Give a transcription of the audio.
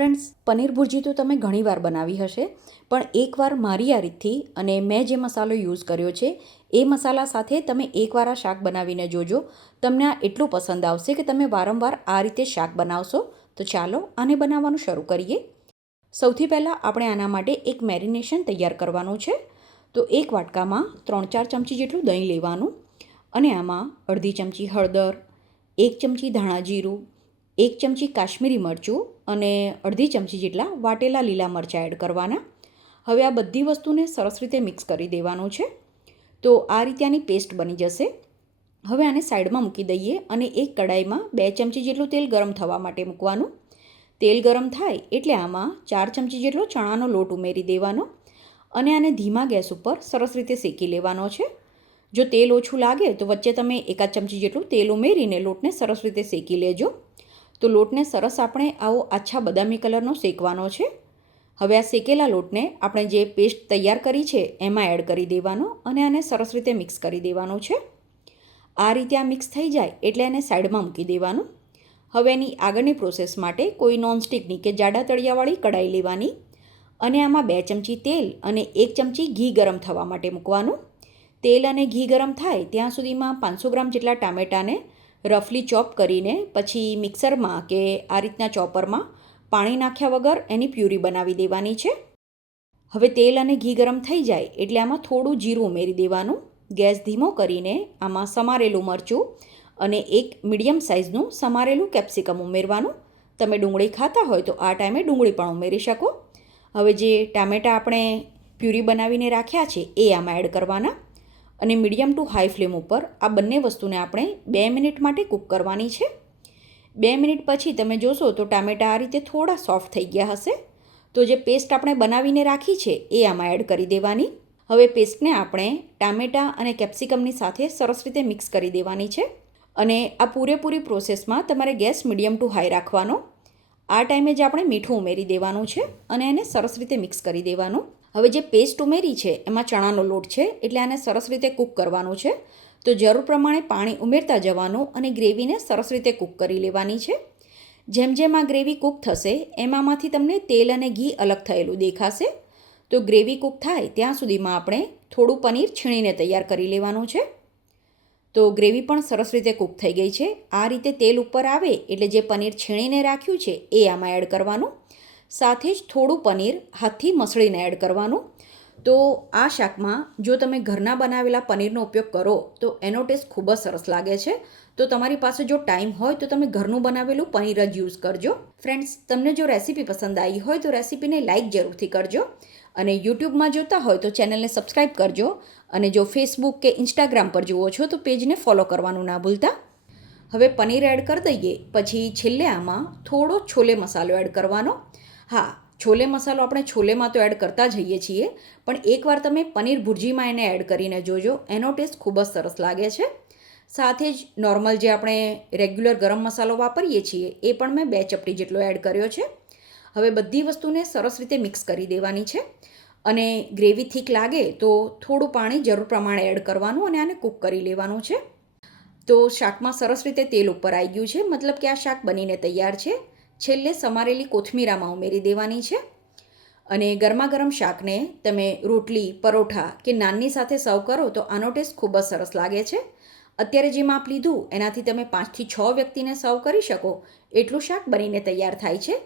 Friends, paneer ભુરજી તો તમે ઘણીવાર બનાવી હશે, પણ એકવાર મારી આ રીતથી અને મેં જે મસાલો યુઝ કર્યો છે એ મસાલા સાથે તમે એકવાર આ શાક બનાવીને જોજો. તમને આ એટલું પસંદ આવશે કે તમે વારંવાર આ રીતે શાક બનાવશો. તો ચાલો આને બનાવવાનું શરૂ કરીએ. સૌથી પહેલાં આપણે આના માટે એક મેરિનેશન તૈયાર કરવાનું છે. તો એક વાટકામાં 3-4 ચમચી જેટલું દહીં લેવાનું અને આમાં અડધી ચમચી હળદર, 1 ચમચી ધાણા જીરું, 1 ચમચી કાશ્મીરી મરચું અને અડધી ચમચી જેટલા વાટેલા લીલા મરચાં એડ કરવાના. હવે આ બધી વસ્તુને સરસ રીતે મિક્સ કરી દેવાનું છે. તો આ રીતે આની પેસ્ટ બની જશે. હવે આને સાઈડમાં મૂકી દઈએ અને એક કડાઈમાં 2 ચમચી જેટલું તેલ ગરમ થવા માટે મૂકવાનું. તેલ ગરમ થાય એટલે આમાં 4 ચમચી જેટલો ચણાનો લોટ ઉમેરી દેવાનો અને આને ધીમા ગેસ ઉપર સરસ રીતે શેકી લેવાનો છે. જો તેલ ઓછું લાગે તો વચ્ચે તમે 1 ચમચી જેટલું તેલ ઉમેરીને લોટને સરસ રીતે શેકી લેજો. તો લોટને સરસ આપણે આવો આછા બદામી કલરનો શેકવાનો છે. હવે આ શેકેલા લોટને આપણે જે પેસ્ટ તૈયાર કરી છે એમાં એડ કરી દેવાનો અને આને સરસ રીતે મિક્સ કરી દેવાનું છે. આ રીતે આ મિક્સ થઈ જાય એટલે એને સાઈડમાં મૂકી દેવાનું. હવે એની આગળની પ્રોસેસ માટે કોઈ નોનસ્ટિકની કે જાડા તળિયાવાળી કડાઈ લેવાની અને આમાં 2 ચમચી તેલ અને 1 ચમચી ઘી ગરમ થવા માટે મૂકવાનું. તેલ અને ઘી ગરમ થાય ત્યાં સુધીમાં 500 ગ્રામ જેટલા ટામેટાને રફલી ચોપ કરીને પછી મિક્સરમાં કે આ રીતના ચોપરમાં પાણી નાખ્યા વગર એની પ્યુરી બનાવી દેવાની છે. હવે તેલ અને ઘી ગરમ થઈ જાય એટલે આમાં થોડું જીરું ઉમેરી દેવાનું. ગેસ ધીમો કરીને આમાં સમારેલું મરચું અને એક મીડિયમ સાઇઝનું સમારેલું કેપ્સિકમ ઉમેરવાનું. તમે ડુંગળી ખાતા હોય તો આ ટાઈમે ડુંગળી પણ ઉમેરી શકો. હવે જે ટામેટાં આપણે પ્યુરી બનાવીને રાખ્યા છે એ આમાં એડ કરવાના અને મીડિયમ ટુ હાઈ ફ્લેમ ઉપર આ બંને વસ્તુને આપણે 2 મિનિટ માટે કૂક કરવાની છે. 2 મિનિટ પછી તમે જોશો તો ટામેટાં આ રીતે થોડા સોફ્ટ થઈ ગયા હશે. તો જે પેસ્ટ આપણે બનાવીને રાખી છે એ આમાં એડ કરી દેવાની. હવે પેસ્ટને આપણે ટામેટાં અને કેપ્સિકમની સાથે સરસ રીતે મિક્સ કરી દેવાની છે અને આ પૂરેપૂરી પ્રોસેસમાં તમારે ગેસ મીડિયમ ટુ હાઈ રાખવાનો. આ ટાઈમે જ આપણે મીઠું ઉમેરી દેવાનું છે અને એને સરસ રીતે મિક્સ કરી દેવાનું. હવે જે પેસ્ટ ઉમેરી છે એમાં ચણાનો લોટ છે એટલે આને સરસ રીતે કૂક કરવાનું છે. તો જરૂર પ્રમાણે પાણી ઉમેરતા જવાનું અને ગ્રેવીને સરસ રીતે કૂક કરી લેવાની છે. જેમ જેમ આ ગ્રેવી કૂક થશે એમાંથી તમને તેલ અને ઘી અલગ થયેલું દેખાશે. તો ગ્રેવી કૂક થાય ત્યાં સુધીમાં આપણે થોડું પનીર છીણીને તૈયાર કરી લેવાનું છે. તો ગ્રેવી પણ સરસ રીતે કૂક થઈ ગઈ છે. આ રીતે તેલ ઉપર આવે એટલે જે પનીર છીણીને રાખ્યું છે એ આમાં એડ કરવાનું. સાથે જ થોડું પનીર હાથથી મસળીને એડ કરવાનું. તો આ શાકમાં જો તમે ઘરના બનાવેલા પનીરનો ઉપયોગ કરો તો એનો ટેસ્ટ ખૂબ જ સરસ લાગે છે. તો તમારી પાસે જો ટાઈમ હોય તો તમે ઘરનું બનાવેલું પનીર જ યુઝ કરજો. ફ્રેન્ડ્સ, તમને જો રેસીપી પસંદ આવી હોય તો રેસીપીને લાઇક જરૂરથી કરજો અને યુટ્યુબમાં જોતા હોય તો ચેનલને સબસ્ક્રાઈબ કરજો અને જો ફેસબુક કે ઇન્સ્ટાગ્રામ પર જુઓ છો તો પેજને ફોલો કરવાનું ના ભૂલતા. હવે પનીર એડ કરી દઈએ પછી છેલ્લે આમાં થોડો છોલે મસાલો એડ કરવાનો. હા, છોલે મસાલો આપણે છોલેમાં તો એડ કરતા જઈએ છીએ, પણ એકવાર તમે પનીર ભુરજીમાં એને એડ કરીને જોજો, એનો ટેસ્ટ ખૂબ જ સરસ લાગે છે. સાથે જ નોર્મલ જે આપણે રેગ્યુલર ગરમ મસાલો વાપરીએ છીએ એ પણ મેં 2 ચપટી જેટલો એડ કર્યો છે. હવે બધી વસ્તુને સરસ રીતે મિક્સ કરી દેવાની છે અને ગ્રેવી થીક લાગે તો થોડું પાણી જરૂર પ્રમાણે એડ કરવાનું અને આને કૂક કરી લેવાનું છે. તો શાકમાં સરસ રીતે તેલ ઉપર આવી ગયું છે, મતલબ કે આ શાક બનીને તૈયાર છે. છેલ્લે સમારેલી કોથમીર આમાં ઉમેરી દેવાની છે અને ગરમા ગરમ શાકને તમે રોટલી, પરોઠા કે નાનની સાથે સર્વ કરો તો આનો ટેસ્ટ ખૂબ જ સરસ લાગે છે. અત્યારે જે માપ લીધું એનાથી તમે 5 થી 6 વ્યક્તિને સર્વ કરી શકો એટલું શાક બનીને તૈયાર થાય છે.